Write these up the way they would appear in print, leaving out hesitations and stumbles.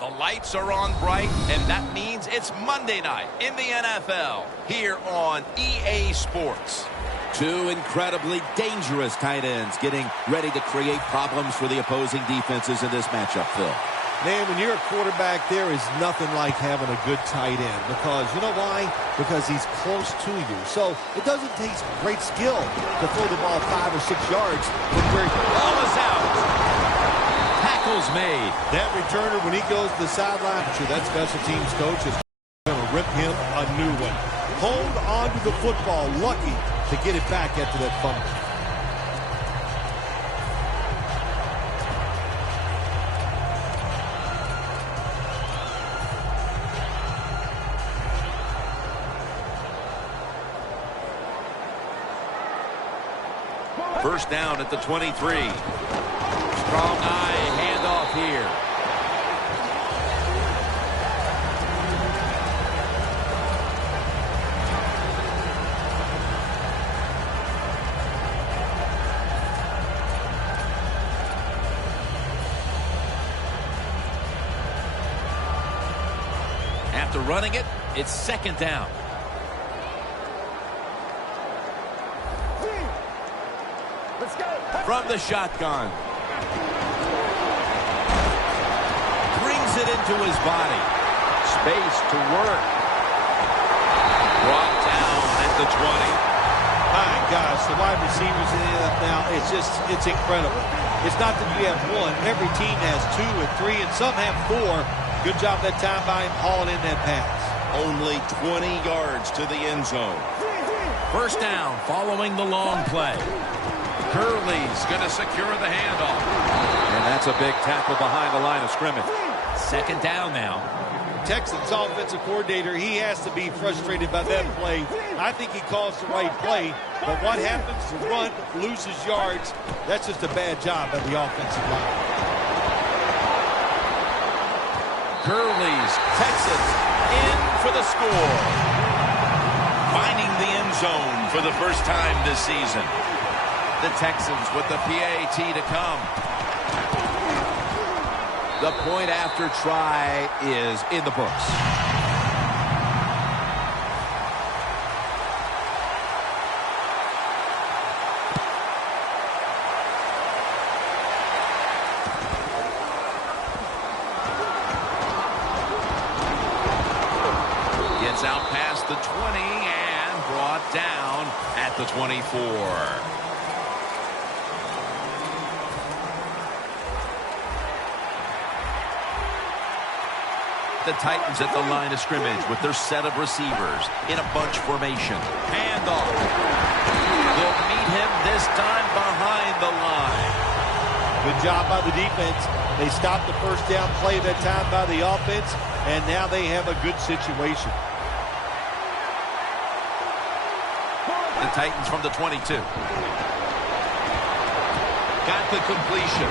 The lights are on bright, and that means it's Monday night in the NFL here on EA Sports. Two incredibly dangerous tight ends getting ready to create problems for the opposing defenses in this matchup, Phil. Man, when you're a quarterback, there is nothing like having a good tight end because, you know why? Because he's close to you. So it doesn't take great skill to throw the ball 5 or 6 yards from where the ball is out. Tackle's made. That returner, when he goes to the sideline, I'm sure that special teams coach is going to rip him a new one. Hold on to the football, lucky to get it back after that fumble. First down at the 23. Strong eye handoff here. After running it, it's second down. From the shotgun. Brings it into his body. Space to work. Brought down at the 20. My gosh, the wide receivers in the NFL now, it's incredible. It's not that you have one. Every team has 2 and 3, and some have 4. Good job that time by him hauling in that pass. Only 20 yards to the end zone. First down following the long play. Gurley's going to secure the handoff. And that's a big tackle behind the line of scrimmage. Second down now. Texans offensive coordinator, he has to be frustrated by that play. I think he calls the right play, but what happens to run, loses yards, that's just a bad job by the offensive line. Gurley's Texans in for the score. Finding the end zone for the first time this season. The Texans with the PAT to come. The point after try is in the books. Gets out past the 20 and brought down at the 24. The Titans at the line of scrimmage with their set of receivers in a bunch formation. Handoff. They'll meet him this time behind the line. Good job by the defense. They stopped the first down play that time by the offense, and now they have a good situation. The Titans from the 22. Got the completion,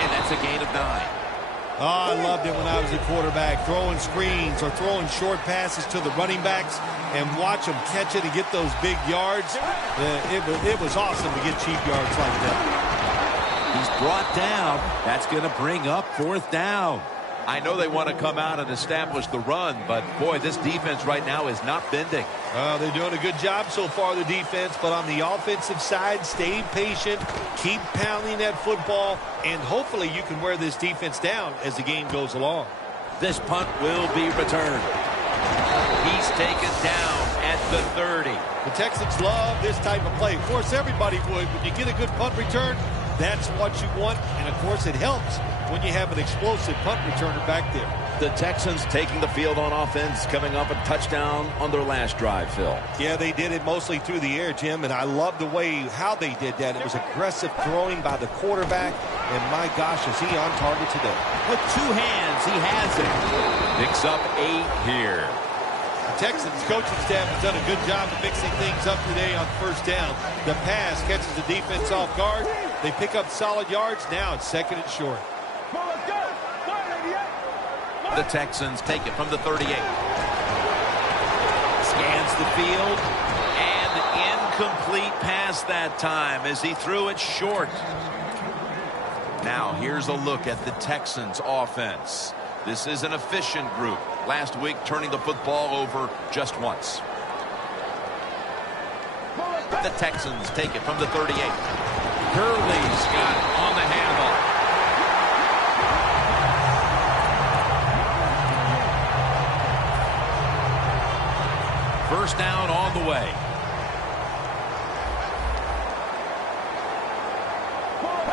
and that's a gain of 9. Oh, I loved it when I was a quarterback, throwing screens or throwing short passes to the running backs and watch them catch it and get those big yards. It was awesome to get cheap yards like that. He's brought down. That's going to bring up fourth down. I know they want to come out and establish the run, but, boy, this defense right now is not bending. They're doing a good job so far, the defense, but on the offensive side, stay patient, keep pounding that football, and hopefully you can wear this defense down as the game goes along. This punt will be returned. He's taken down at the 30. The Texans love this type of play. Of course, everybody would. When you get a good punt return, that's what you want, and, of course, it helps when you have an explosive punt returner back there. The Texans taking the field on offense, coming up a touchdown on their last drive, Phil. Yeah, they did it mostly through the air, Jim, and I love the way how they did that. It was aggressive throwing by the quarterback, and my gosh, is he on target today. With 2 hands, he has it. Picks up 8 here. The Texans coaching staff has done a good job of mixing things up today on first down. The pass catches the defense off guard. They pick up solid yards. Now it's second and short. The Texans take it from the 38. Scans the field. And incomplete pass that time as he threw it short. Now here's a look at the Texans offense. This is an efficient group. Last week, turning the football over just once. The Texans take it from the 38. Gurley's got it on the handoff. First down on the way.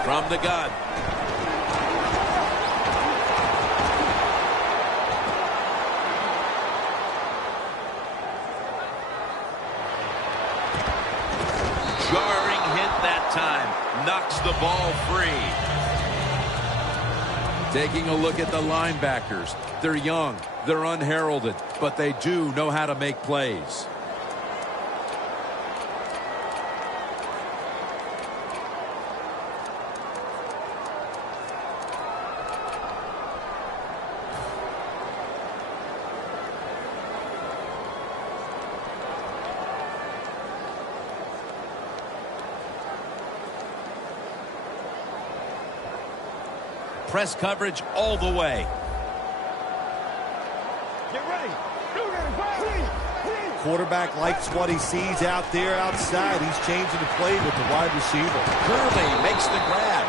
From the gun. Jarring hit that time. Knocks the ball free. Taking a look at the linebackers. They're young. They're unheralded. But they do know how to make plays. Press coverage all the way. Get ready. Quarterback likes what he sees out there outside. He's changing the play with the wide receiver. Gurley makes the grab.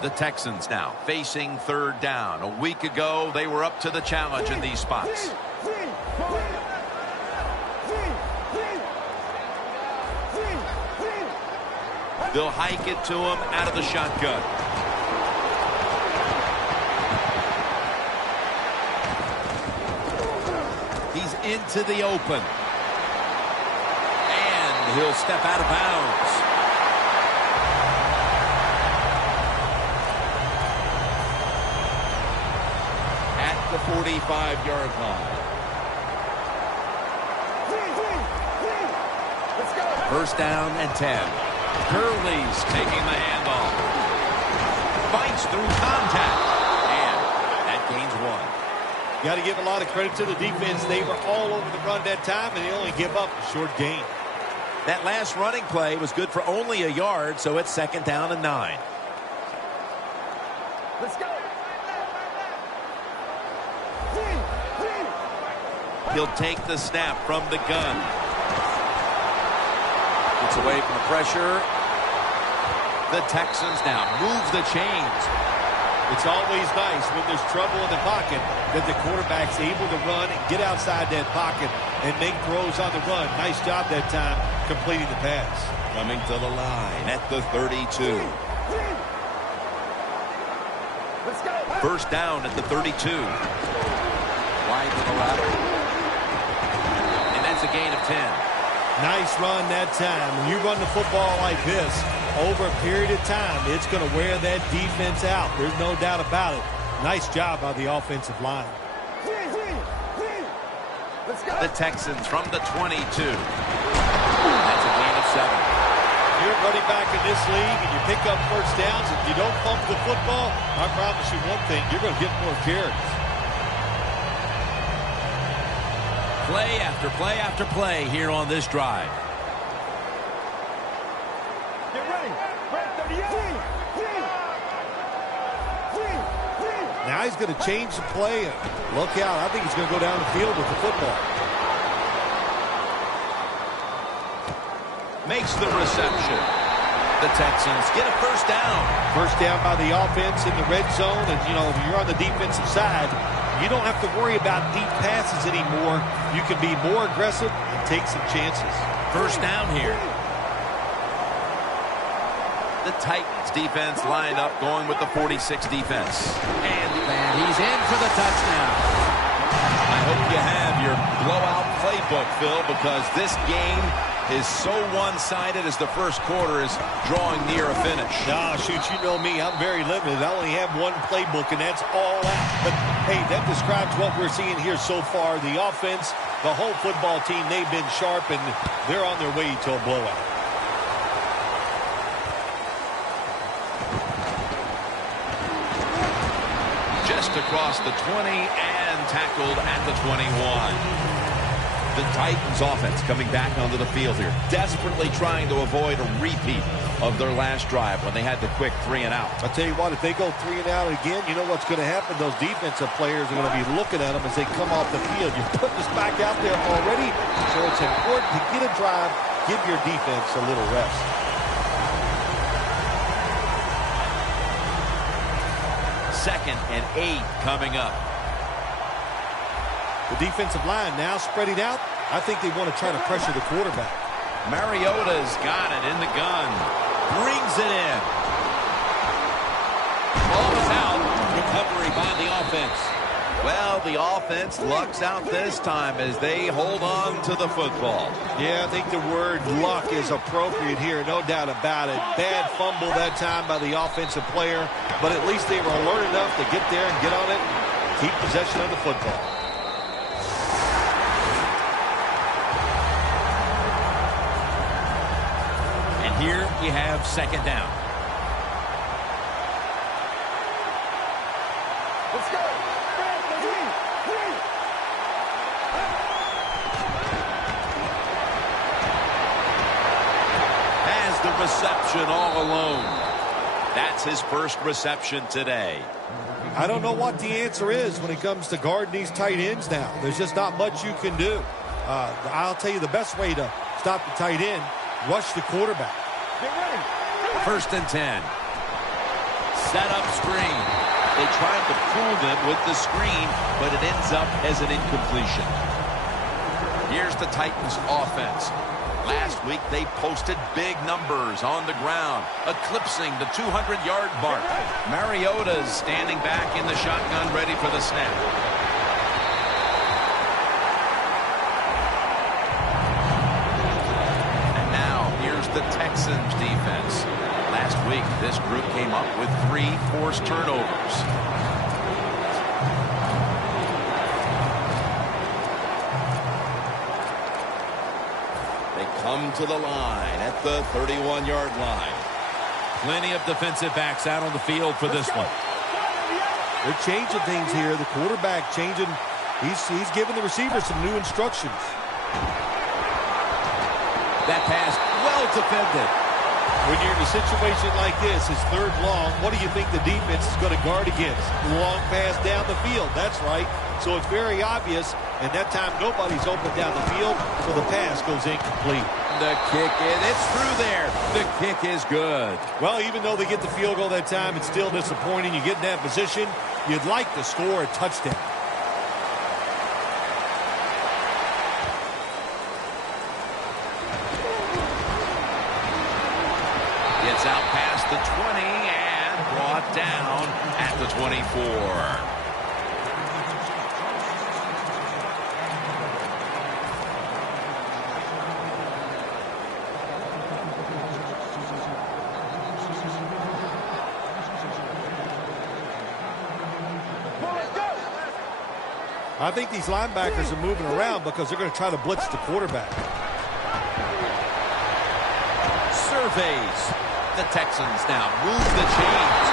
The Texans now facing third down. A week ago, they were up to the challenge in these spots. They'll hike it to him out of the shotgun. He's into the open. And he'll step out of bounds. The 45-yard line. First down and 10. Gurley's taking the handoff. Fights through contact. And that gains one. Got to give a lot of credit to the defense. They were all over the run that time, and they only give up a short gain. That last running play was good for only a yard, so it's second down and 9. Let's go. He'll take the snap from the gun. Gets away from the pressure. The Texans now move the chains. It's always nice when there's trouble in the pocket that the quarterback's able to run and get outside that pocket and make throws on the run. Nice job that time completing the pass. Coming to the line at the 32. Let's go. First down at the 32. Wide to the left. And that's a gain of 10. Nice run that time. When you run the football like this, over a period of time, it's going to wear that defense out. There's no doubt about it. Nice job by the offensive line. Let's go. The Texans from the 22. That's a gain of 7. You're a running back in this league and you pick up first downs and you don't fumble the football, I promise you one thing, you're going to get more carries. Play after play after play here on this drive. Get ready. Red 38. Now he's going to change the play. And look out. I think he's going to go down the field with the football. Makes the reception. The Texans get a first down. First down by the offense in the red zone. And, you know, if you're on the defensive side, you don't have to worry about deep passes anymore. You can be more aggressive and take some chances. First down here. The Titans defense lined up going with the 46 defense. And he's in for the touchdown. I hope you have your blowout playbook, Phil, because this game is so one-sided as the first quarter is drawing near a finish. No, shoot, you know me. I'm very limited. I only have one playbook, and that's all out. But, hey, that describes what we're seeing here so far. The offense, the whole football team, they've been sharp, and they're on their way to a blowout. Just a across the 20 and tackled at the 21. The Titans offense coming back onto the field here, desperately trying to avoid a repeat of their last drive when they had the quick 3 and out. I'll tell you what, if they go 3 and out again, you know what's going to happen? Those defensive players are going to be looking at them as they come off the field. You're putting us back out there already, so it's important to get a drive, give your defense a little rest. Second and 8 coming up. The defensive line now spreading out. I think they want to try to pressure the quarterback. Mariota's got it in the gun. Brings it in. Ball is out. Recovery by the offense. Well, the offense lucks out this time as they hold on to the football. Yeah, I think the word luck is appropriate here, no doubt about it. Bad fumble that time by the offensive player, but at least they were alert enough to get there and get on it, keep possession of the football. And here we have second down. Let's go. Has the reception all alone. That's his first reception today. I don't know what the answer is when it comes to guarding these tight ends now. There's just not much you can do. I'll tell you the best way to stop the tight end, rush the quarterback. Get ready. First and 10. Set up screen. They tried to fool them with the screen, but it ends up as an incompletion. Here's the Titans offense. Last week, they posted big numbers on the ground, eclipsing the 200-yard mark. Mariota's standing back in the shotgun, ready for the snap. And now, here's the Texans defense. Last week, this group came up with 3 forced turnovers. Come to the line at the 31-yard line. Plenty of defensive backs out on the field for this one. They're changing things here. The quarterback changing. He's giving the receiver some new instructions. That pass well defended. When you're in a situation like this, it's third long, what do you think the defense is going to guard against? Long pass down the field. That's right. So it's very obvious, and that time nobody's open down the field, so the pass goes incomplete. The kick is, it's through there. The kick is good. Well, even though they get the field goal that time, it's still disappointing. You get in that position, you'd like to score a touchdown. Gets out past the 20 and brought down at the 24. I think these linebackers are moving around because they're going to try to blitz the quarterback. Surveys. The Texans now move the chains.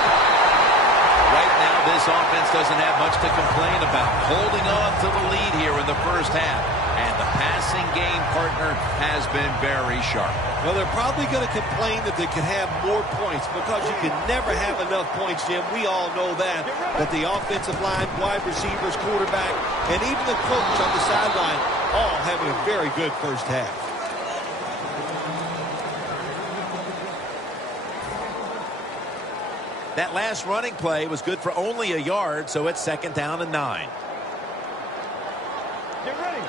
Right now, this offense doesn't have much to complain about. Holding on to the lead here in the first half. And the passing game partner has been very sharp. Well, they're probably going to complain that they can have more points because you can never have enough points, Jim. We all know that. But the offensive line, wide receivers, quarterback, and even the coach on the sideline all having a very good first half. That last running play was good for only a yard, so it's second down and 9. Get ready.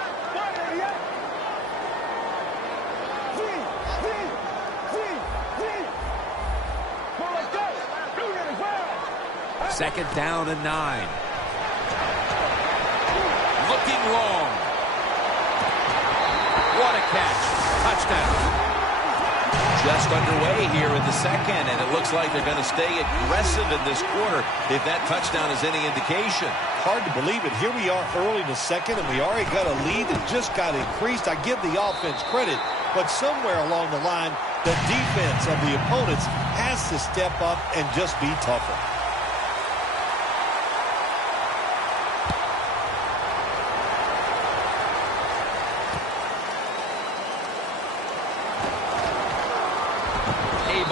Second down and 9. Looking long. What a catch. Touchdown. Just underway here in the second, and it looks like they're going to stay aggressive in this quarter if that touchdown is any indication. Hard to believe it. Here we are early in the second, and we already got a lead that just got increased. I give the offense credit, but somewhere along the line, the defense of the opponents has to step up and just be tougher.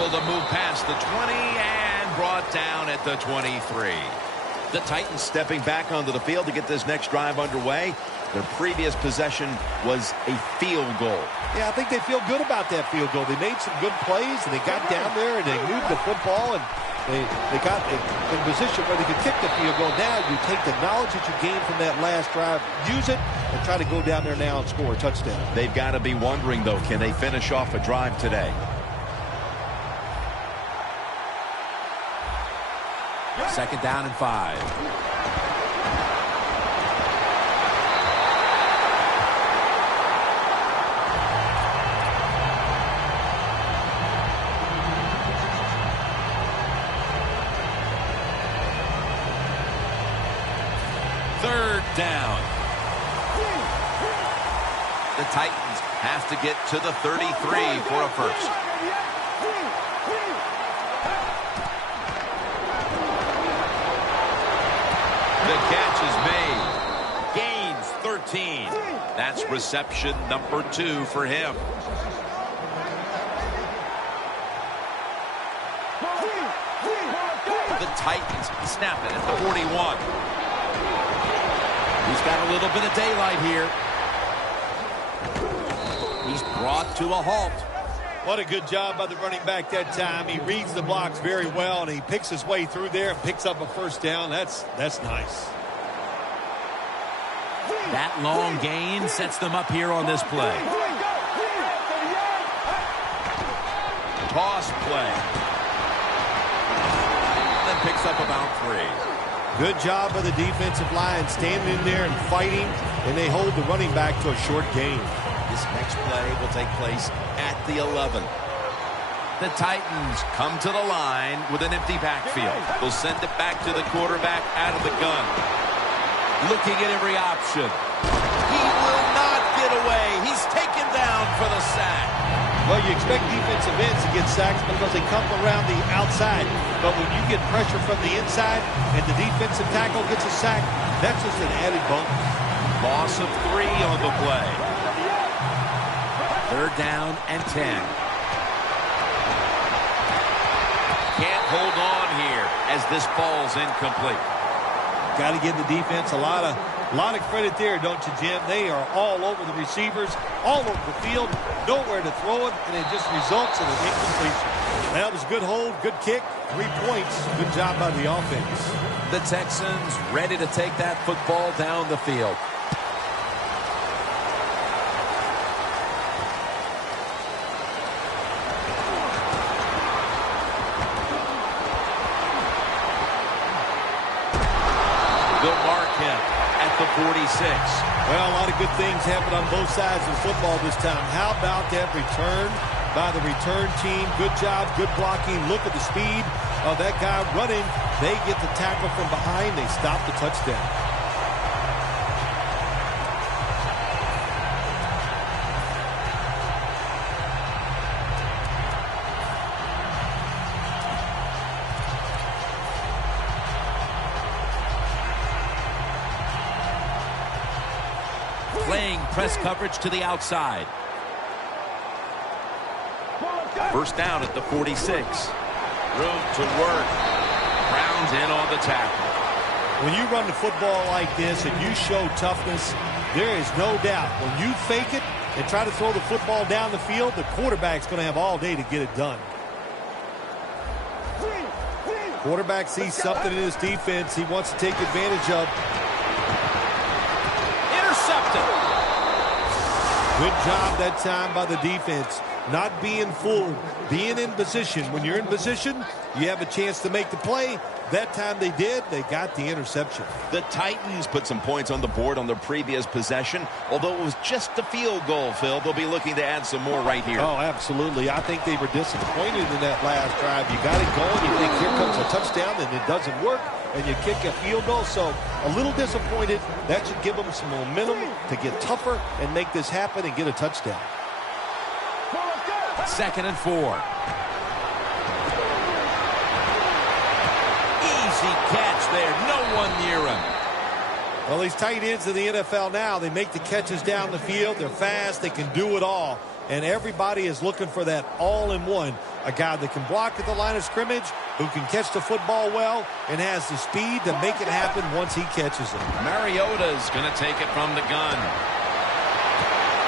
able to move past the 20 and brought down at the 23. The Titans stepping back onto the field to get this next drive underway. Their previous possession was a field goal. Yeah, I think they feel good about that field goal. They made some good plays, and they got down there, and they moved the football, and they got in position where they could kick the field goal. Now you take the knowledge that you gained from that last drive, use it, and try to go down there now and score a touchdown. They've got to be wondering, though, can they finish off a drive today? Second down and 5. Third down. The Titans have to get to the 33 for a first. The catch is made. Gains 13. That's reception number 2 for him. The Titans snap it at the 41. He's got a little bit of daylight here. He's brought to a halt. What a good job by the running back that time. He reads the blocks very well, and he picks his way through there and picks up a first down. That's nice. That long gain sets them up here on this play. Toss play. Then picks up about 3. Good job by the defensive line standing in there and fighting, and they hold the running back to a short gain. This next play will take place at the 11. The Titans come to the line with an empty backfield. They'll send it back to the quarterback out of the gun. Looking at every option. He will not get away. He's taken down for the sack. Well, you expect defensive ends to get sacks because they come around the outside. But when you get pressure from the inside and the defensive tackle gets a sack, that's just an added bonus. Loss of 3 on the play. Third down and 10. Can't hold on here as this falls incomplete. Got to give the defense a lot of credit there, don't you, Jim? They are all over the receivers, all over the field, nowhere to throw it, and it just results in an incompletion. That was a good hold, good kick, 3 points. Good job by the offense. The Texans ready to take that football down the field. They'll mark him at the 46. Well, a lot of good things happened on both sides of football this time. How about that return by the return team? Good job, good blocking. Look at the speed of that guy running. They get the tackle from behind. They stop the touchdown. Playing press coverage to the outside. First down at the 46. Room to work. Browns in on the tackle. When you run the football like this and you show toughness, there is no doubt when you fake it and try to throw the football down the field, the quarterback's going to have all day to get it done. Quarterback sees something in his defense he wants to take advantage of. Intercepted. Good job that time by the defense. Not being fooled, being in position. When you're in position, you have a chance to make the play. That time they did. They got the interception. The Titans put some points on the board on their previous possession. Although it was just a field goal, Phil, they'll be looking to add some more right here. Oh, absolutely. I think they were disappointed in that last drive. You got it going. You think here comes a touchdown, and it doesn't work, and you kick a field goal. So a little disappointed. That should give them some momentum to get tougher and make this happen and get a touchdown. Second and 4. Easy catch there. No one near him. Well, these tight ends in the NFL now, they make the catches down the field. They're fast. They can do it all. and everybody is looking for that all-in-one. A guy that can block at the line of scrimmage, who can catch the football well, and has the speed to make it happen once he catches it. Mariota's going to take it from the gun.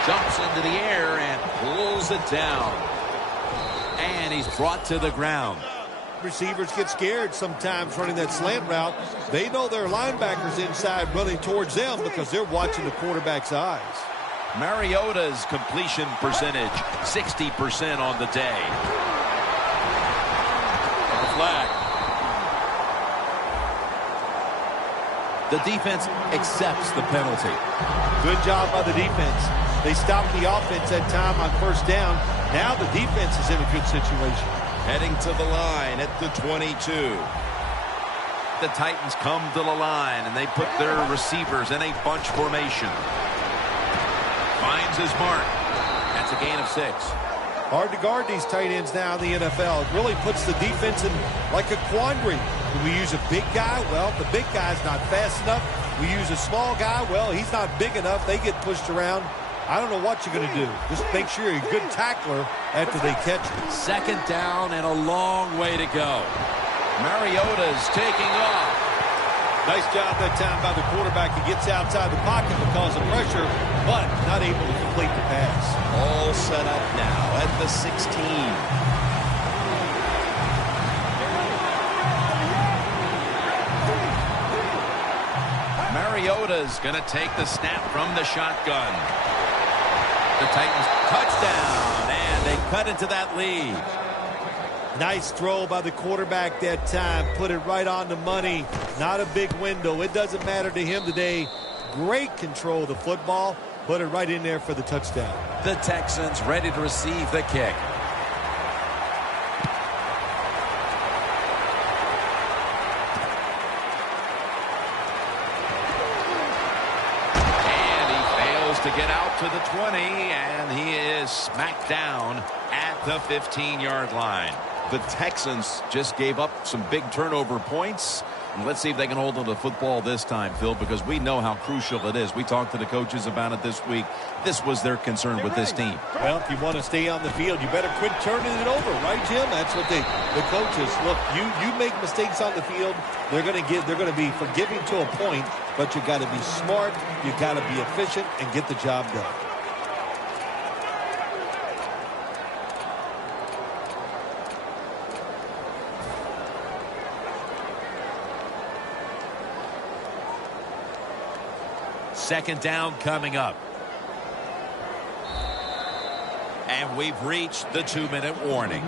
Jumps into the air and pulls it down. And he's brought to the ground. Receivers get scared sometimes running that slant route. They know their linebackers inside running towards them because they're watching the quarterback's eyes. Mariota's completion percentage, 60% on the day. Flag. The defense accepts the penalty. Good job by the defense. They stopped the offense that time on first down. Now the defense is in a good situation. Heading to the line at the 22. The Titans come to the line, and they put their receivers in a bunch formation. Finds his mark. That's a gain of 6. Hard to guard these tight ends now in the NFL. It really puts the defense in like a quandary. Do we use a big guy? Well, the big guy's not fast enough. We use a small guy. Well, he's not big enough. They get pushed around. I don't know what you're going to do. Just make sure you're a good tackler after they catch it. Second down and a long way to go. Mariota's taking off. Nice job that time by the quarterback. He gets outside the pocket because of pressure, but not able to complete the pass. All set up now at the 16. Mariota's going to take the snap from the shotgun. The Titans touchdown, and they cut into that lead. Nice throw by the quarterback that time. Put it right on the money. Not a big window. It doesn't matter to him today. Great control of the football. Put it right in there for the touchdown. The Texans ready to receive the kick. To get out to the 20, and he is smacked down at the 15-yard line. The Texans just gave up some big turnover points. And let's see if they can hold on to the football this time, Phil, because we know how crucial it is. We talked to the coaches about it this week. This was their concern with this team. Well, if you want to stay on the field, you better quit turning it over, right, Jim? That's what the coaches look. You make mistakes on the field, they're going to be forgiving to a point, but you got to be smart, you got to be efficient, and get the job done. Second down coming up. And we've reached the 2-minute warning.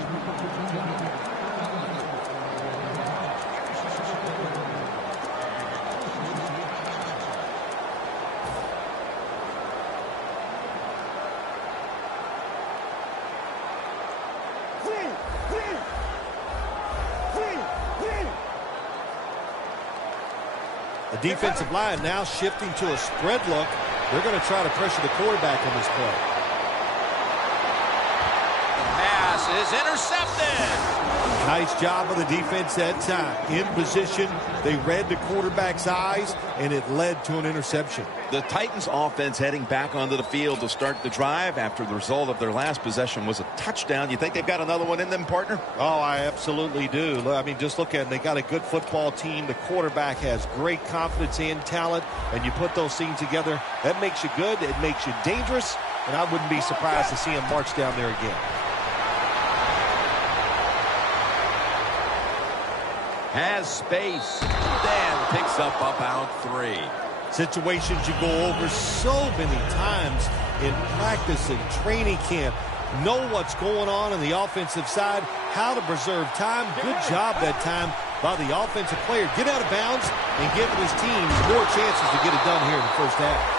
The defensive line now shifting to a spread look. They're going to try to pressure the quarterback on this play. Pass is intercepted. Nice job of the defense that time. In position, they read the quarterback's eyes, and it led to an interception. The Titans offense heading back onto the field to start the drive after the result of their last possession was a touchdown. You think they've got another one in them, partner? Oh, I absolutely do. I mean, just look at it. They got a good football team. The quarterback has great confidence and talent, and you put those things together, that makes you good. It makes you dangerous, and I wouldn't be surprised to see him march down there again. Has space. Dan picks up about 3. Situations you go over so many times in practice and training camp. Know what's going on the offensive side, how to preserve time. Good job that time by the offensive player. Get out of bounds and giving his team more chances to get it done here in the first half.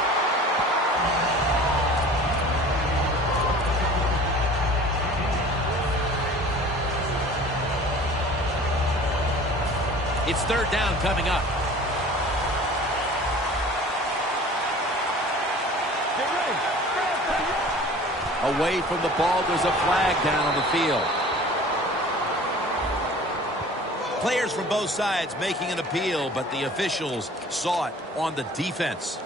It's third down coming up. Away from the ball, there's a flag down on the field. Players from both sides making an appeal, but the officials saw it on the defense.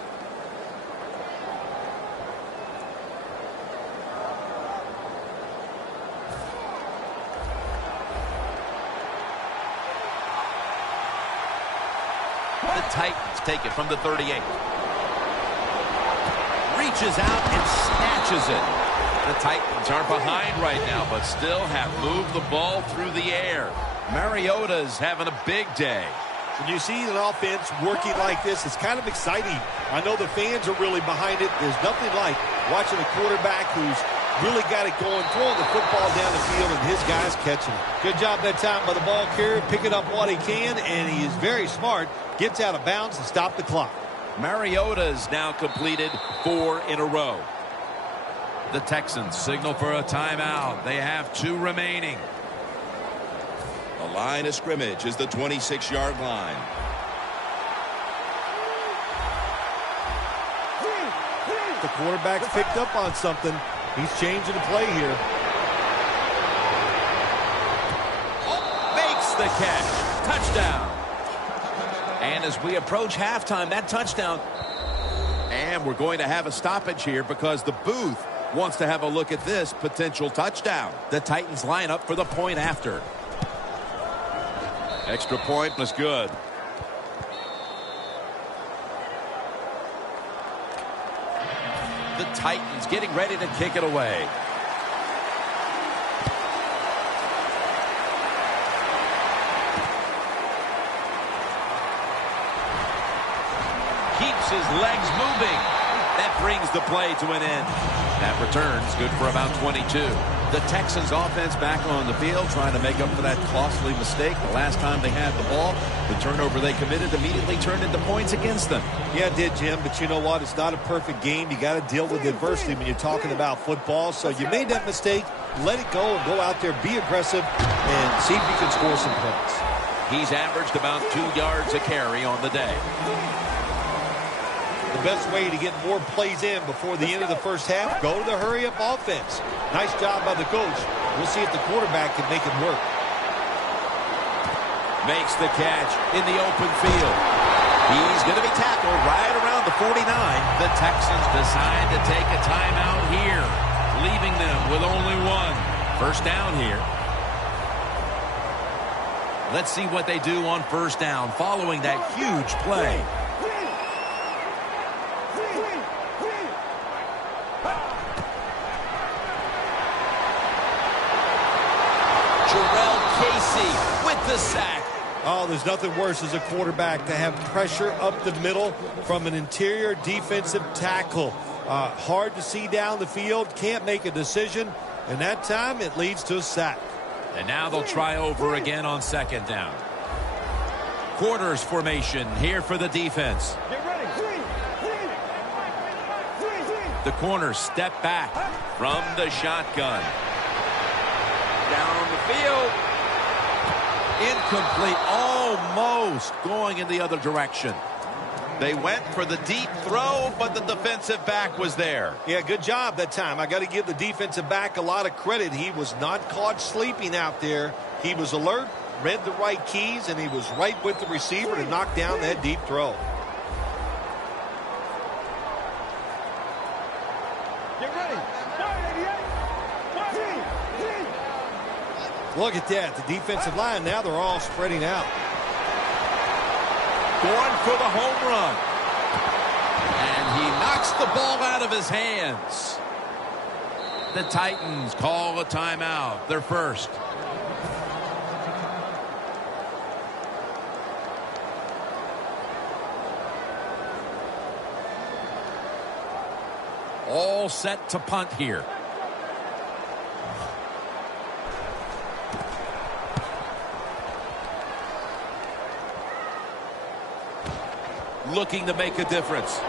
The Titans take it from the 38. Reaches out and snatches it. The Titans are behind right now, but still have moved the ball through the air. Mariota's having a big day. When you see an offense working like this, it's kind of exciting. I know the fans are really behind it. There's nothing like watching a quarterback who's really got it going, throwing the football down the field, and his guys catching it. Good job that time by the ball carrier, picking up what he can, and he is very smart. Gets out of bounds and stop the clock. Mariota's now completed 4 in a row. The Texans signal for a timeout. They have 2 remaining. The line of scrimmage is the 26-yard line. The quarterback's picked up on something. He's changing the play here. Makes the catch. Touchdown. And as we approach halftime, that touchdown. And we're going to have a stoppage here because the booth wants to have a look at this potential touchdown. The Titans line up for the point after. Extra point was good. The Titans getting ready to kick it away. Keeps his legs moving. That brings the play to an end. That return's good for about 22. The Texans offense back on the field trying to make up for that costly mistake. The last time they had the ball, the turnover they committed immediately turned into points against them. Yeah, it did, Jim, but you know what? It's not a perfect game. You got to deal with adversity when you're talking about football. So you made that mistake, let it go, and go out there, be aggressive, and see if you can score some points. He's averaged about 2 yards a carry on the day. The best way to get more plays in before the end of the first half, go to the hurry-up offense. Nice job by the coach. We'll see if the quarterback can make it work. Makes the catch in the open field. He's going to be tackled right around the 49. The Texans decide to take a timeout here, leaving them with only 1. First down here. Let's see what they do on first down following that huge play. With the sack. Oh, there's nothing worse as a quarterback to have pressure up the middle from an interior defensive tackle. Hard to see down the field, can't make a decision, and that time it leads to a sack. And now they'll try over again on second down. Quarters formation here for the defense. Get ready. The corners step back from the shotgun. Down the field. Incomplete, almost going in the other direction. They went for the deep throw, but the defensive back was there. Yeah, good job that time. I got to give the defensive back a lot of credit. He was not caught sleeping out there. He was alert, read the right keys, and he was right with the receiver to knock down that deep throw. Get ready. Look at that. The defensive line, now they're all spreading out. Going for the home run. And he knocks the ball out of his hands. The Titans call a timeout, their first. All set to punt here. Looking to make a difference.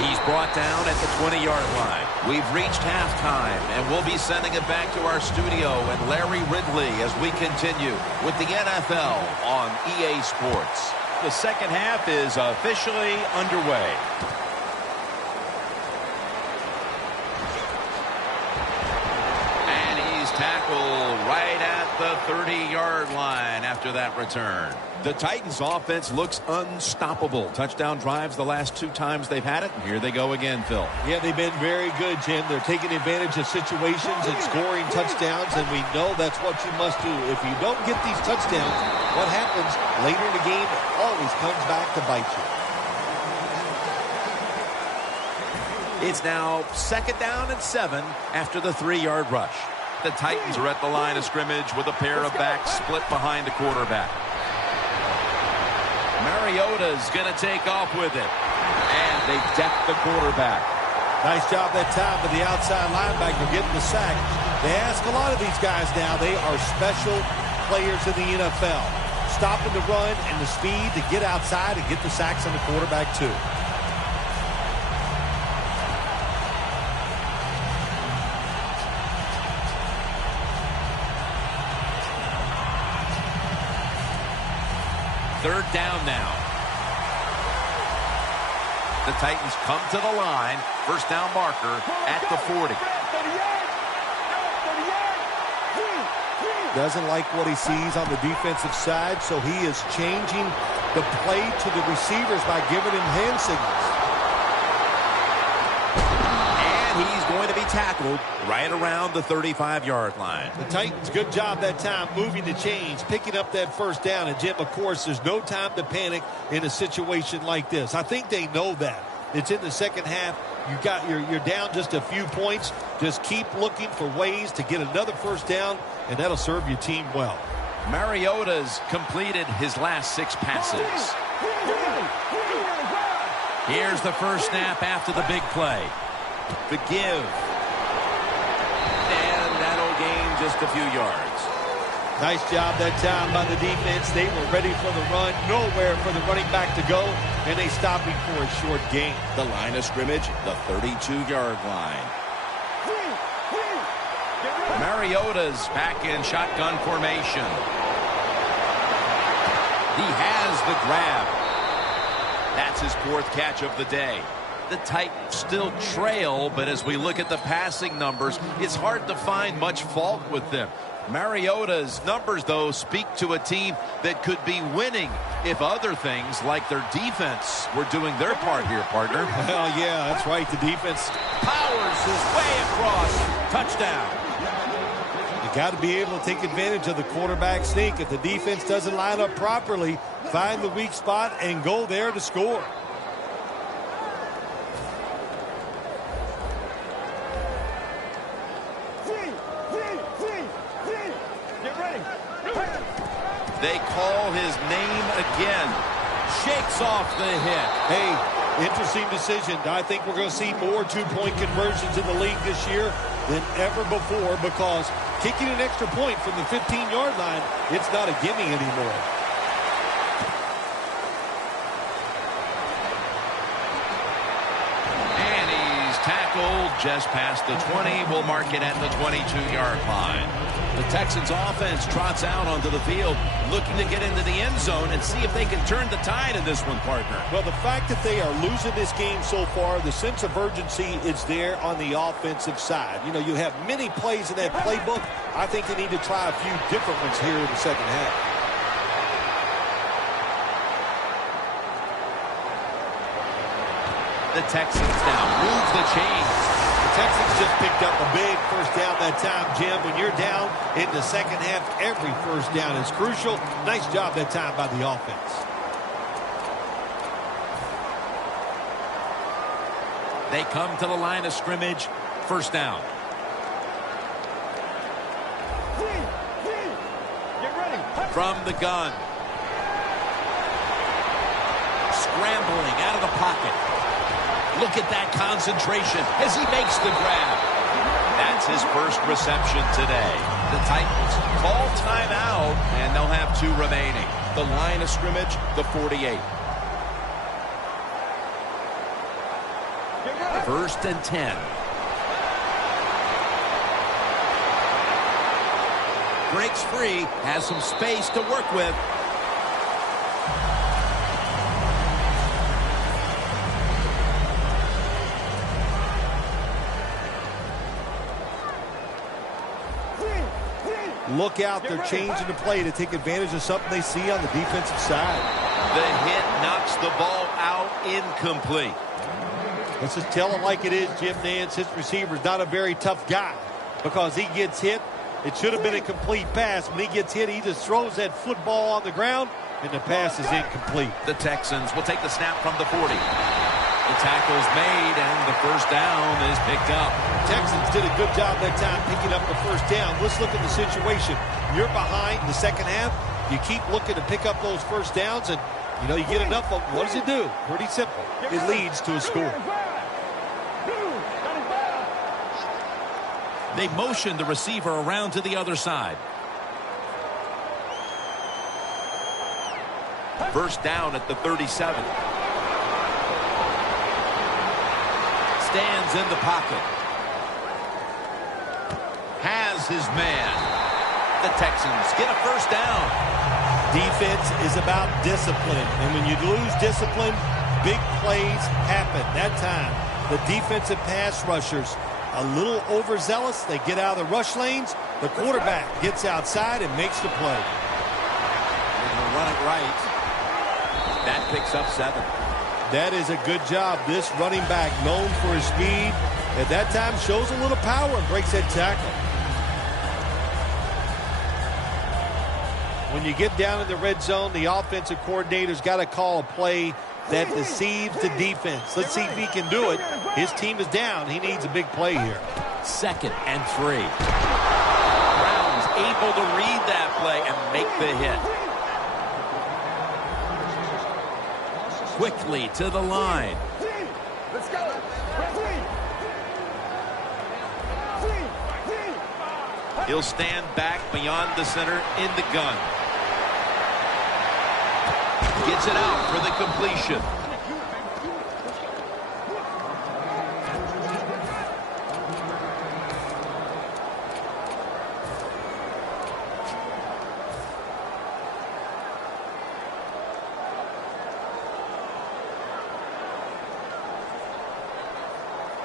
He's brought down at the 20-yard line. We've reached halftime, and we'll be sending it back to our studio and Larry Ridley as we continue with the NFL on EA Sports. The second half is officially underway. And he's tackled right at the 30-yard line after that return. The Titans offense looks unstoppable. Touchdown drives the last 2 times they've had it. And here they go again, Phil. Yeah, they've been very good, Jim. They're taking advantage of situations and scoring touchdowns, and we know that's what you must do. If you don't get these touchdowns, what happens later in the game always comes back to bite you. It's now 2nd down and 7 after the 3-yard rush. The Titans are at the line of scrimmage with a pair of backs split behind the quarterback. Mariota's going to take off with it. And they deck the quarterback. Nice job that time with the outside linebacker getting the sack. They ask a lot of these guys now. They are special players in the NFL. Stopping the run and the speed to get outside and get the sacks on the quarterback too. Third down now. The Titans come to the line. First down marker at the 40. Doesn't like what he sees on the defensive side, so he is changing the play to the receivers by giving him hand signals. And he's going to be tackled right around the 35-yard line. The Titans, good job that time moving the chains, picking up that first down. And, Jim, of course, there's no time to panic in a situation like this. I think they know that. It's in the second half. You're down just a few points. Just keep looking for ways to get another first down, and that'll serve your team well. Mariota's completed his last 6 passes. Here's the first snap after the big play. The give. And that'll gain just a few yards. Nice job that time by the defense. They were ready for the run. Nowhere for the running back to go, and they stopped him for a short gain. The line of scrimmage, the 32-yard line. Mariota's back in shotgun formation. He has the grab. That's his 4th catch of the day. The Titans still trail, but as we look at the passing numbers, it's hard to find much fault with them. Mariota's numbers, though, speak to a team that could be winning if other things like their defense were doing their part here, partner. Well, yeah, that's right. The defense powers his way across. Touchdown. You got to be able to take advantage of the quarterback sneak. If the defense doesn't line up properly, find the weak spot and go there to score. They call his name again. Shakes off the hit. Hey, interesting decision. I think we're going to see more 2-point conversions in the league this year than ever before, because kicking an extra point from the 15-yard line, it's not a gimme anymore. And he's tackled just past the 20. We'll mark it at the 22-yard line. The Texans offense trots out onto the field, looking to get into the end zone and see if they can turn the tide in this one, partner. Well, the fact that they are losing this game so far, the sense of urgency is there on the offensive side. You know, you have many plays in that playbook. I think they need to try a few different ones here in the second half. The Texans now move the chains. The Texans just picked up a big first down that time, Jim. When you're down in the second half, every first down is crucial. Nice job that time by the offense. They come to the line of scrimmage. First down. From the gun. Scrambling out of the pocket. Look at that concentration as he makes the grab. That's his first reception today. The Titans call timeout, and they'll have 2 remaining. The line of scrimmage, the 48. First and 10. Breaks free, has some space to work with. look out. They're changing the play to take advantage of something they see on the defensive side. The hit knocks the ball out, incomplete. Let's just tell him like it is, Jim Nantz. His receiver's not a very tough guy because he gets hit. It should have been a complete pass. When he gets hit, he just throws that football on the ground, and the pass is incomplete. The Texans will take the snap from the 40. The tackle's made, and the first down is picked up. Texans did a good job that time picking up the first down. Let's look at the situation. You're behind in the second half. You keep looking to pick up those first downs, and, you know, you get enough of them. What does it do? Pretty simple. It leads to a score. They motion the receiver around to the other side. First down at the 37. Stands in the pocket. Has his man. The Texans get a first down. Defense is about discipline, and when you lose discipline, big plays happen. That time, the defensive pass rushers a little overzealous. They get out of the rush lanes. The quarterback gets outside and makes the play. They're going to run it right. That picks up 7. That is a good job. This running back, known for his speed, at that time shows a little power and breaks that tackle. When you get down in the red zone, the offensive coordinator's got to call a play that deceives the defense. Let's see if he can do it. His team is down. He needs a big play here. 2nd and 3. Brown's able to read that play and make the hit. Quickly to the line. Let's go. He'll stand back beyond the center in the gun. Gets it out for the completion.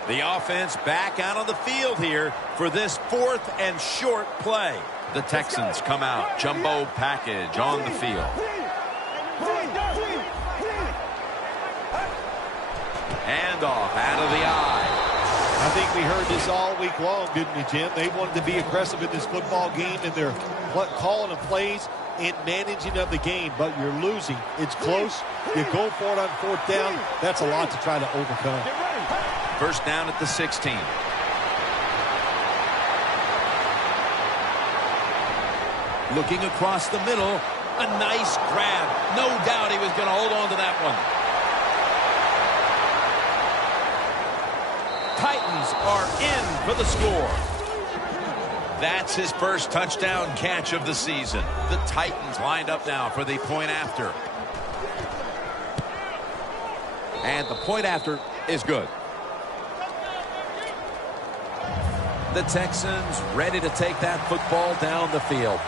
The offense back out on the field here for this 4th and short play. The Texans come out. Jumbo package on the field. Handoff out of the eye. I think we heard this all week long, didn't we, Jim? They wanted to be aggressive in this football game, and they're calling of plays and managing of the game, but you're losing. It's close. You go for it on 4th down. That's a lot to try to overcome. First down at the 16. Looking across the middle. A nice grab. No doubt he was going to hold on to that one. Titans are in for the score. That's his first touchdown catch of the season. The Titans lined up now for the point after. And the point after is good. The Texans ready to take that football down the field.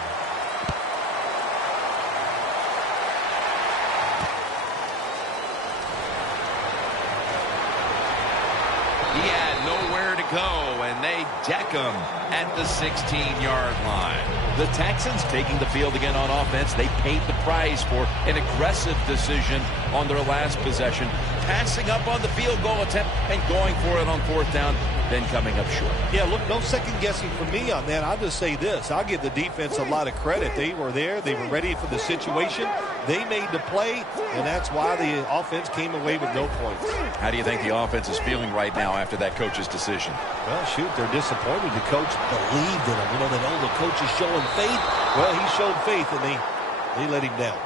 He had nowhere to go, and they deck him at the 16-yard line. The Texans taking the field again on offense. They paid the price for an aggressive decision on their last possession, passing up on the field goal attempt and going for it on 4th down, then coming up short. Yeah, look, no second guessing for me on that. I'll just say this. I'll give the defense a lot of credit. They were there. They were ready for the situation. They made the play, and that's why the offense came away with no points. How do you think the offense is feeling right now after that coach's decision? Well, shoot, they're disappointed. The coach believed in him. You know, they know the coach is showing faith. Well, he showed faith, and they let him down.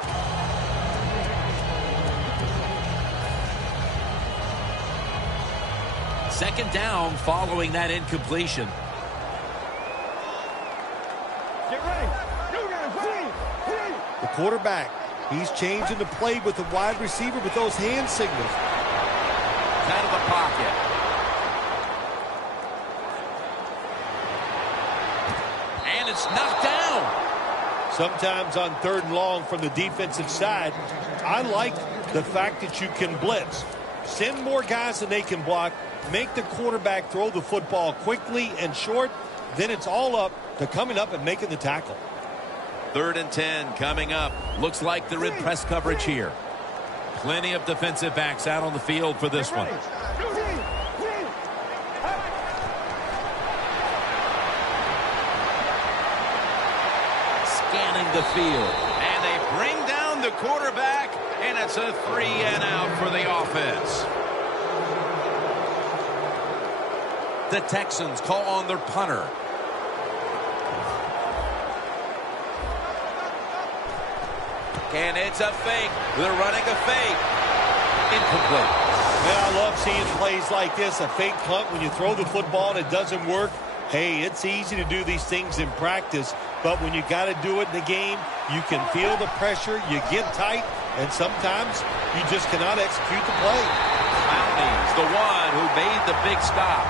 Second down following that incompletion. Get ready. You guys ready? The quarterback, he's changing the play with the wide receiver with those hand signals. Out of the pocket. And it's knocked down. Sometimes on 3rd and long from the defensive side, I like the fact that you can blitz. Send more guys than they can block. Make the quarterback throw the football quickly and short. then it's all up to coming up and making the tackle. 3rd and 10 coming up. Looks like they're in press coverage here. Plenty of defensive backs out on the field for this one. Scanning the field. And they bring down the quarterback, and it's a 3 and out for the offense. The Texans call on their punter. And it's a fake. They're running a fake. Incomplete. Man, I love seeing plays like this, a fake punt when you throw the football and it doesn't work. Hey, it's easy to do these things in practice, but when you got to do it in the game, you can feel the pressure, you get tight, and sometimes you just cannot execute the play. Clowney's the one who made the big stop.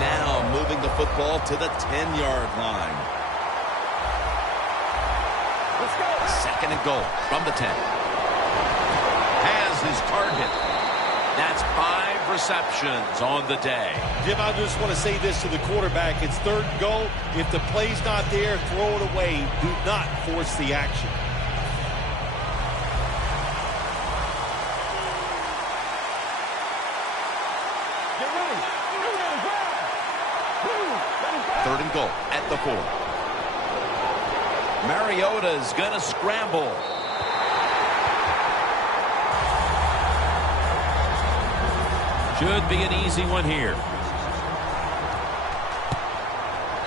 Now moving the football to the 10-yard line. Let's go. 2nd and goal from the 10. Has his target. That's 5 receptions on the day. Jim, I just want to say this to the quarterback. It's 3rd and goal. If the play's not there, throw it away. Do not force the action. Get ready. 3rd and goal at the 4. Mariota's going to scramble. Should be an easy one here.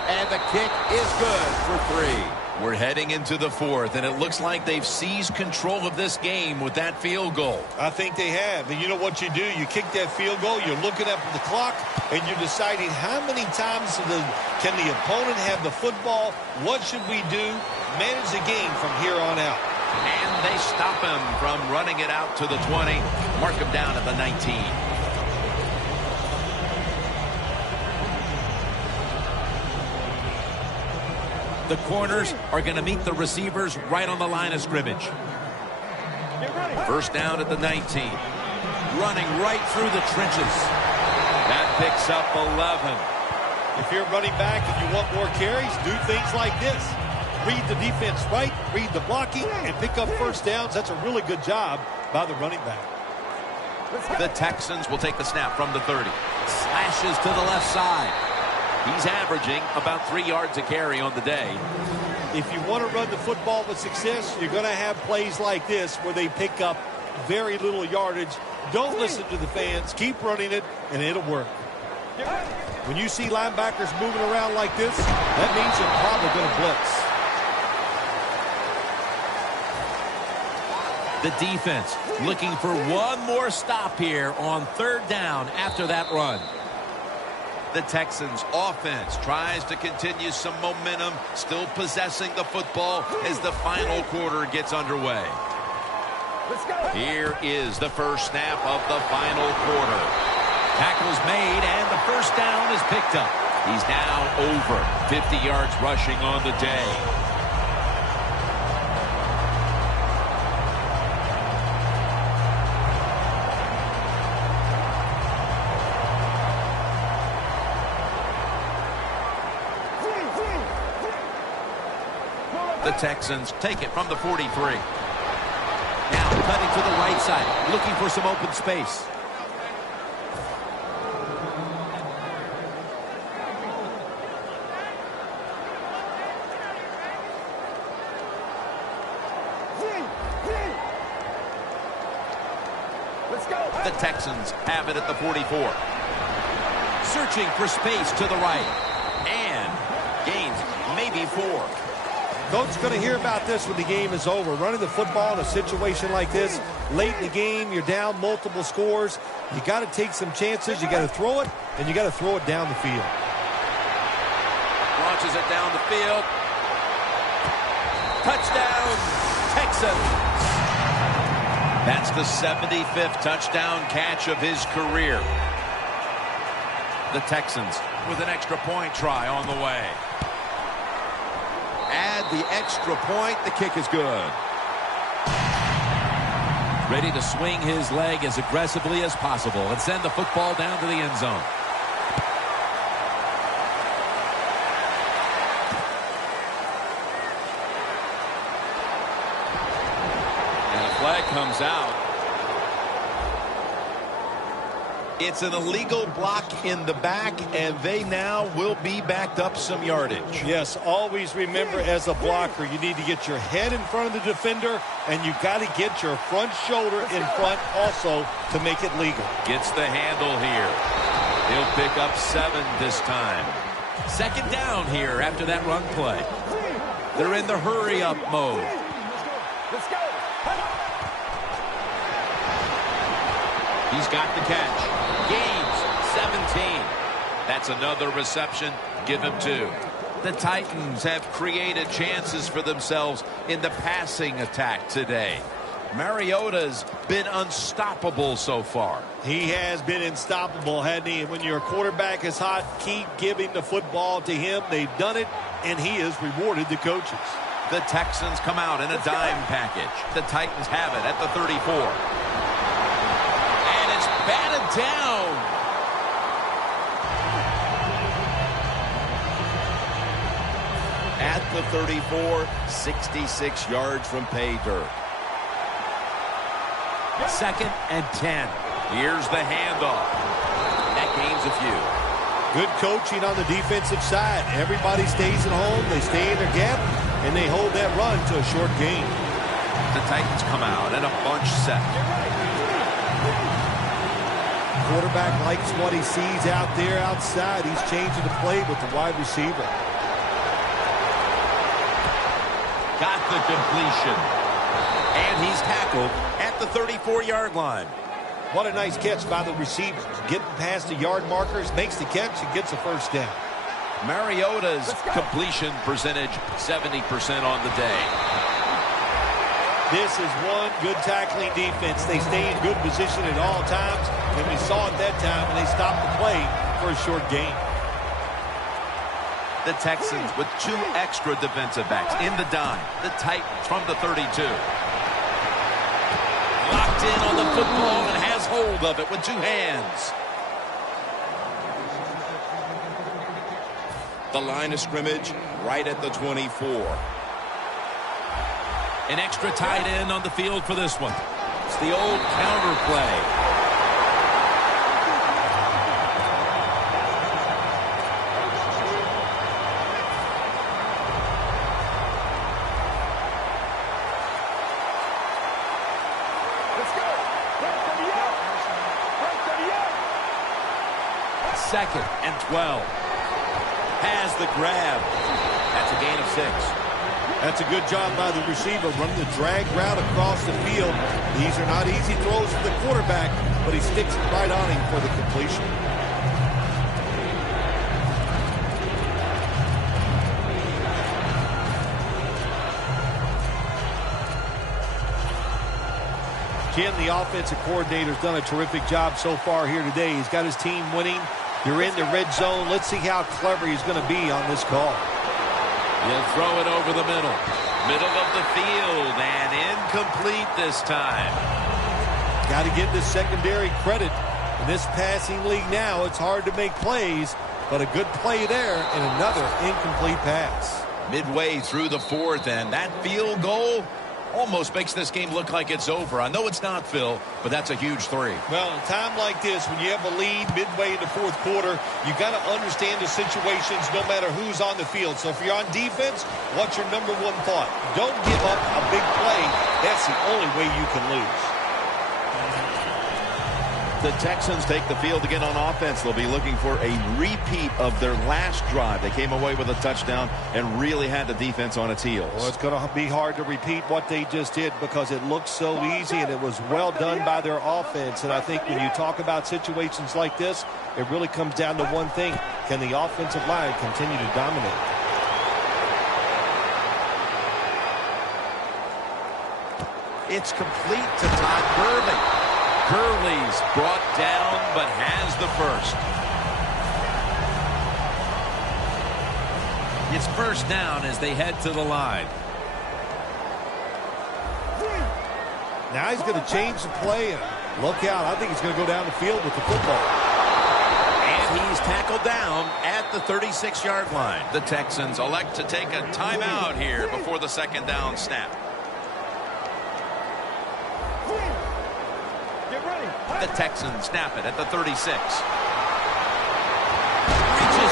And the kick is good for 3. We're heading into the 4th, and it looks like they've seized control of this game with that field goal. I think they have. And you know what you do? You kick that field goal, you're looking up at the clock, and you're deciding how many times can the opponent have the football? What should we do? Manage the game from here on out. And they stop him from running it out to the 20. Mark him down at the 19. The corners are going to meet the receivers right on the line of scrimmage. Get ready. 1st down at the 19. Running right through the trenches. That picks up 11. If you're running back and you want more carries, do things like this. Read the defense right, read the blocking, and pick up 1st downs. That's a really good job by the running back. The Texans will take the snap from the 30. Slashes to the left side. He's averaging about 3 yards a carry on the day. If you want to run the football with success, you're going to have plays like this where they pick up very little yardage. Don't listen to the fans. Keep running it, and it'll work. When you see linebackers moving around like this, that means you're probably going to blitz. The defense looking for one more stop here on 3rd down after that run. The Texans offense tries to continue some momentum, still possessing the football as the final quarter gets underway. Let's go. Here is the first snap of the final quarter. Tackle's made, and the 1st down is picked up. He's now over 50 yards rushing on the day. The Texans take it from the 43. Now cutting to the right side, looking for some open space. Let's go. The Texans have it at the 44. Searching for space to the right. And gains maybe 4. Coach's going to hear about this when the game is over. Running the football in a situation like this, late in the game, you're down multiple scores. You got to take some chances. You got to throw it, and you got to throw it down the field. Launches it down the field. Touchdown, Texans. That's the 75th touchdown catch of his career. The Texans with an extra point try on the way. Add the extra point. The kick is good. ready to swing his leg as aggressively as possible and send the football down to the end zone. And a flag comes out. It's an illegal block in the back, and they now will be backed up some yardage. Yes, always remember as a blocker, you need to get your head in front of the defender, and you got to get your front shoulder in front also to make it legal. Gets the handle here. He'll pick up 7 this time. Second down here after that run play. They're in the hurry-up mode. Let's go. He's got the catch. Gains 17. That's another reception. Give him 2. The Titans have created chances for themselves in the passing attack today. Mariota's been unstoppable so far. He has been unstoppable, hasn't he? When your quarterback is hot, keep giving the football to him. They've done it, and he has rewarded the coaches. The Texans come out in a dime package. The Titans have it at the 34. And it's batted down. At the 34, 66 yards from pay dirt. 2nd and 10. Here's the handoff. That gains a few. Good coaching on the defensive side. Everybody stays at home. They stay in their gap, and they hold that run to a short gain. The Titans come out in a bunch set. Quarterback likes what he sees out there outside. He's changing the play with the wide receiver. Got the completion. And he's tackled at the 34-yard line. What a nice catch by the receiver. Getting past the yard markers, makes the catch, and gets a first down. Mariota's completion percentage, 70% on the day. This is one good tackling defense. They stay in good position at all times, and we saw it that time, and they stopped the play for a short gain. The Texans with 2 extra defensive backs in the dime. The Titans from the 32. Locked in on the football and has hold of it with 2 hands. The line of scrimmage right at the 24. An extra tight end on the field for this one. It's the old counter play. Second and 12. Has the grab. That's a gain of 6. That's a good job by the receiver, running the drag route across the field. These are not easy throws for the quarterback, but he sticks it right on him for the completion. Jim, the offensive coordinator, has done a terrific job so far here today. He's got his team winning. You're in the red zone. Let's see how clever he's going to be on this call. He'll throw it over the middle. Middle of the field and incomplete this time. Got to give the secondary credit. In this passing league now, it's hard to make plays, but a good play there and another incomplete pass. Midway through the 4th, and that field goal almost makes this game look like it's over. I know it's not, Phil, but that's a huge 3. Well, in a time like this, when you have a lead midway in the 4th quarter, you got to understand the situations no matter who's on the field. So if you're on defense, what's your number one thought? Don't give up a big play. That's the only way you can lose. The Texans take the field again on offense. They'll be looking for a repeat of their last drive. They came away with a touchdown and really had the defense on its heels. Well, it's going to be hard to repeat what they just did because it looked so easy and it was well done by their offense. And I think when you talk about situations like this, it really comes down to one thing. Can the offensive line continue to dominate? It's complete to Todd Gurley. Gurley's brought down, but has the first. It's first down as they head to the line. Now he's going to change the play. And look out. I think he's going to go down the field with the football. And he's tackled down at the 36-yard line. The Texans elect to take a timeout here before the second down snap. The Texans snap it at the 36. Reaches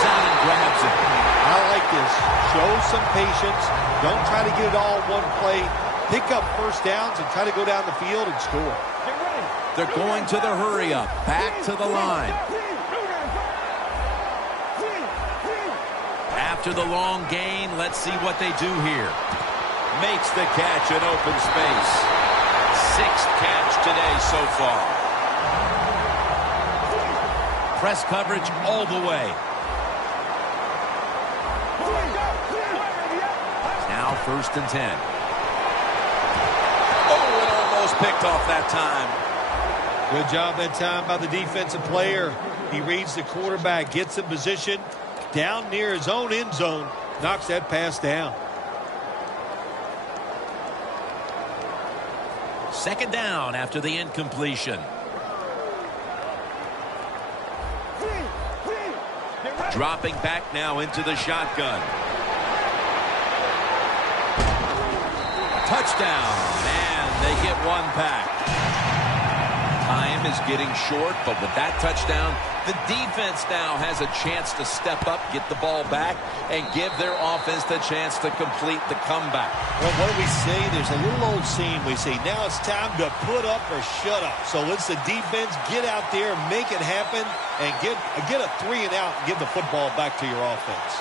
out and grabs it. I like this. Show some patience. Don't try to get it all in one play. Pick up first downs and try to go down the field and score. They're going to the hurry up. Back to the line. After the long gain, let's see what they do here. Makes the catch in open space. Sixth catch today so far. Press coverage all the way. Now 1st and 10. Oh, it almost picked off that time. Good job that time by the defensive player. He reads the quarterback, gets in position, down near his own end zone, knocks that pass down. Second down after the incompletion. Dropping back now into the shotgun. Touchdown, and they get one back. Time is getting short, but with that touchdown, the defense now has a chance to step up, get the ball back, and give their offense the chance to complete the comeback. Well, what do we say? There's a little old saying we say, now it's time to put up or shut up. So let's the defense get out there, make it happen, and get a 3 and out and give the football back to your offense.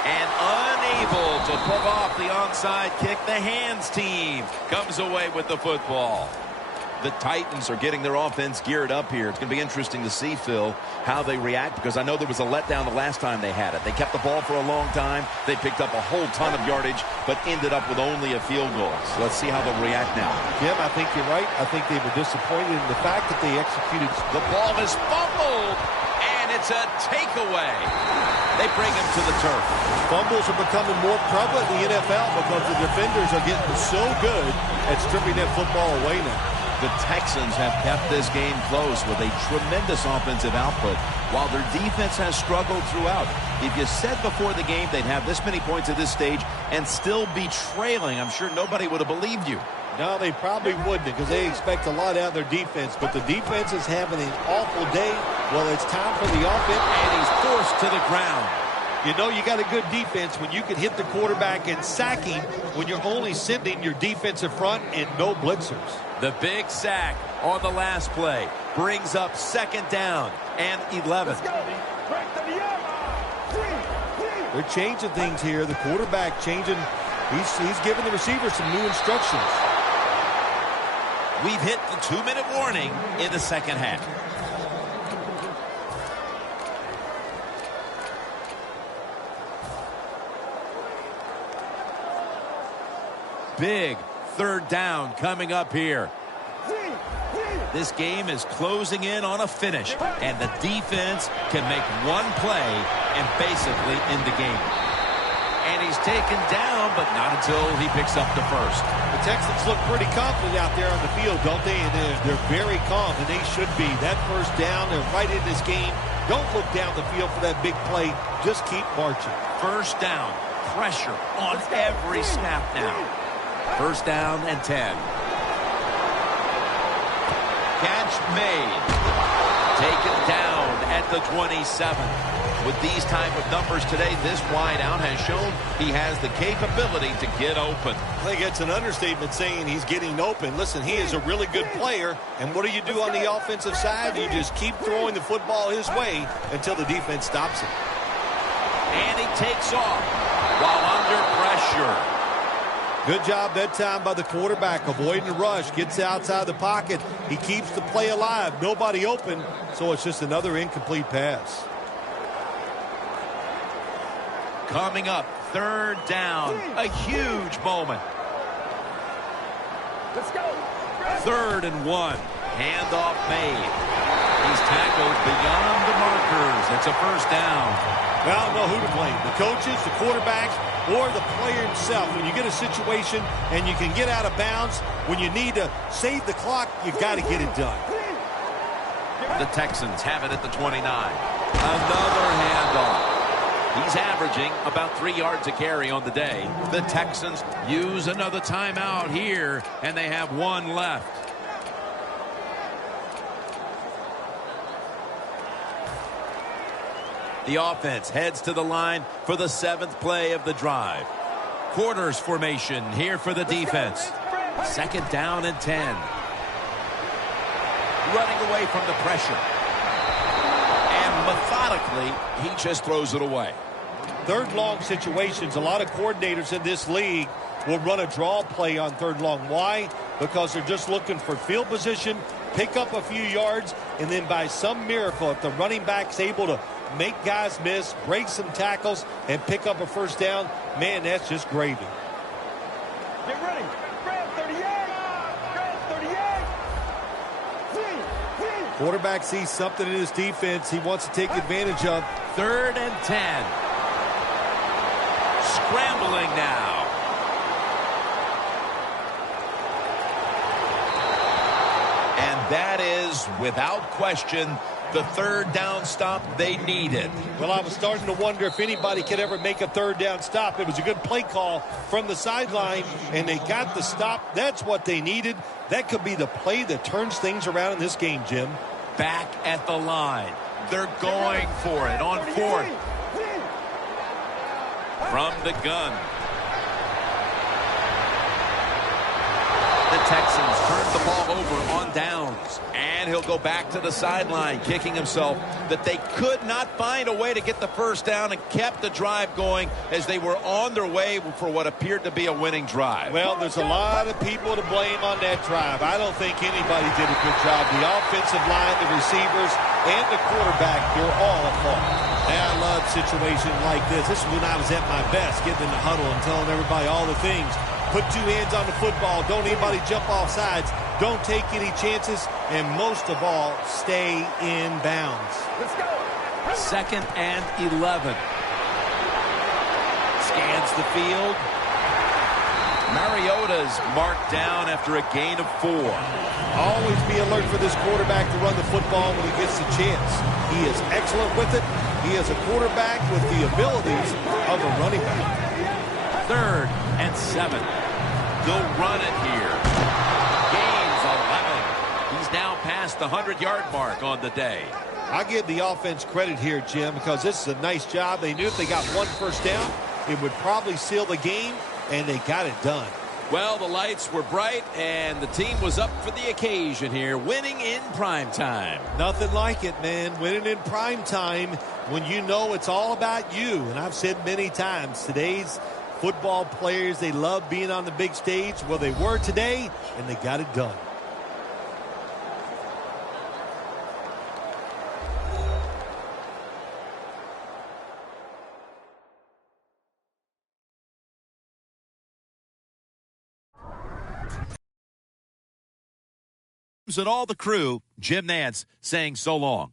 And unable to pull off the onside kick, the hands team comes away with the football. The Titans are getting their offense geared up here. It's going to be interesting to see, Phil, how they react, because I know there was a letdown the last time they had it. They kept the ball for a long time. They picked up a whole ton of yardage, but ended up with only a field goal. So let's see how they'll react now. Jim, I think you're right. I think they were disappointed in the fact that they executed. The ball is fumbled, and it's a takeaway. They bring him to the turf. Fumbles are becoming more prevalent in the NFL because the defenders are getting so good at stripping that football away now. The Texans have kept this game close with a tremendous offensive output, while their defense has struggled throughout. If you said before the game they'd have this many points at this stage and still be trailing, I'm sure nobody would have believed you. No, they probably wouldn't, because they expect a lot out of their defense. But the defense is having an awful day. Well, it's time for the offense. And he's forced to the ground. You know you got a good defense when you can hit the quarterback and sack him when you're only sending your defensive front and no blitzers. The big sack on the last play brings up second down and 11. They're changing things here. The quarterback changing. He's giving the receiver some new instructions. We've hit the 2-minute warning in the second half. Big third down coming up here. This game is closing in on a finish, and the defense can make one play and basically end the game. And he's taken down, but not until he picks up the first. The Texans look pretty confident out there on the field, don't they? And they're very calm, and they should be. That first down, they're right in this game. Don't look down the field for that big play. Just keep marching. First down, pressure on every snap now. First down and 10. Catch made. Taken down at the 27. With these type of numbers today, this wideout has shown he has the capability to get open. I think it's an understatement saying he's getting open. Listen, he is a really good player, and what do you do on the offensive side? You just keep throwing the football his way until the defense stops him. And he takes off while under pressure. Good job that time by the quarterback, avoiding the rush, gets outside the pocket. He keeps the play alive. Nobody open, so it's just another incomplete pass. Coming up, third down, a huge moment. Let's go. 3rd and 1. Handoff made. He's tackled beyond the markers. It's a first down. Well, I don't know who to blame, the coaches, the quarterbacks, or the player himself. When you get a situation and you can get out of bounds, when you need to save the clock, you got to get it done. The Texans have it at the 29. Another handoff. He's averaging about 3 yards a carry on the day. The Texans use another timeout here, and they have one left. The offense heads to the line for the 7th play of the drive. Quarters formation here for the defense. 2nd down and 10. Running away from the pressure. And methodically, he just throws it away. 3rd long situations, a lot of coordinators in this league will run a draw play on 3rd long. Why? Because they're just looking for field position, pick up a few yards, and then by some miracle, if the running back's able to make guys miss, break some tackles, and pick up a 1st down, man, that's just gravy. Get ready. Grab 38. Grab 38. Quarterback sees something in his defense he wants to take advantage of. 3rd and 10. Scrambling now. And that is, without question, the 3rd down stop they needed. Well, I was starting to wonder if anybody could ever make a 3rd down stop. It was a good play call from the sideline, and they got the stop. That's what they needed. That could be the play that turns things around in this game, Jim. Back at the line. They're going for it on 4th. From the gun. The Texans turn the ball over on downs. And he'll go back to the sideline, kicking himself that they could not find a way to get the 1st down and kept the drive going as they were on their way for what appeared to be a winning drive. Well, there's a lot of people to blame on that drive. I don't think anybody did a good job. The offensive line, the receivers, and the quarterback, they're all at fault. I love situations like this. This is when I was at my best, getting in the huddle and telling everybody all the things. Put 2 hands on the football. Don't anybody jump off sides. Don't take any chances. And most of all, stay in bounds. Let's go. 2nd and 11. Scans the field. Mariota's marked down after a gain of 4. Always be alert for this quarterback to run the football when he gets the chance. He is excellent with it. He is a quarterback with the abilities of a running back. 3rd and 7. They'll run it here. Gains 11. He's now past the 100-yard mark on the day. I give the offense credit here, Jim, because this is a nice job. They knew if they got 1 1st down, it would probably seal the game, and they got it done. Well, the lights were bright, and the team was up for the occasion here, winning in prime time. Nothing like it, man. Winning in prime time when you know it's all about you. And I've said many times, today's football players, they love being on the big stage. Well, they were today, and they got it done. And all the crew, Jim Nantz saying so long.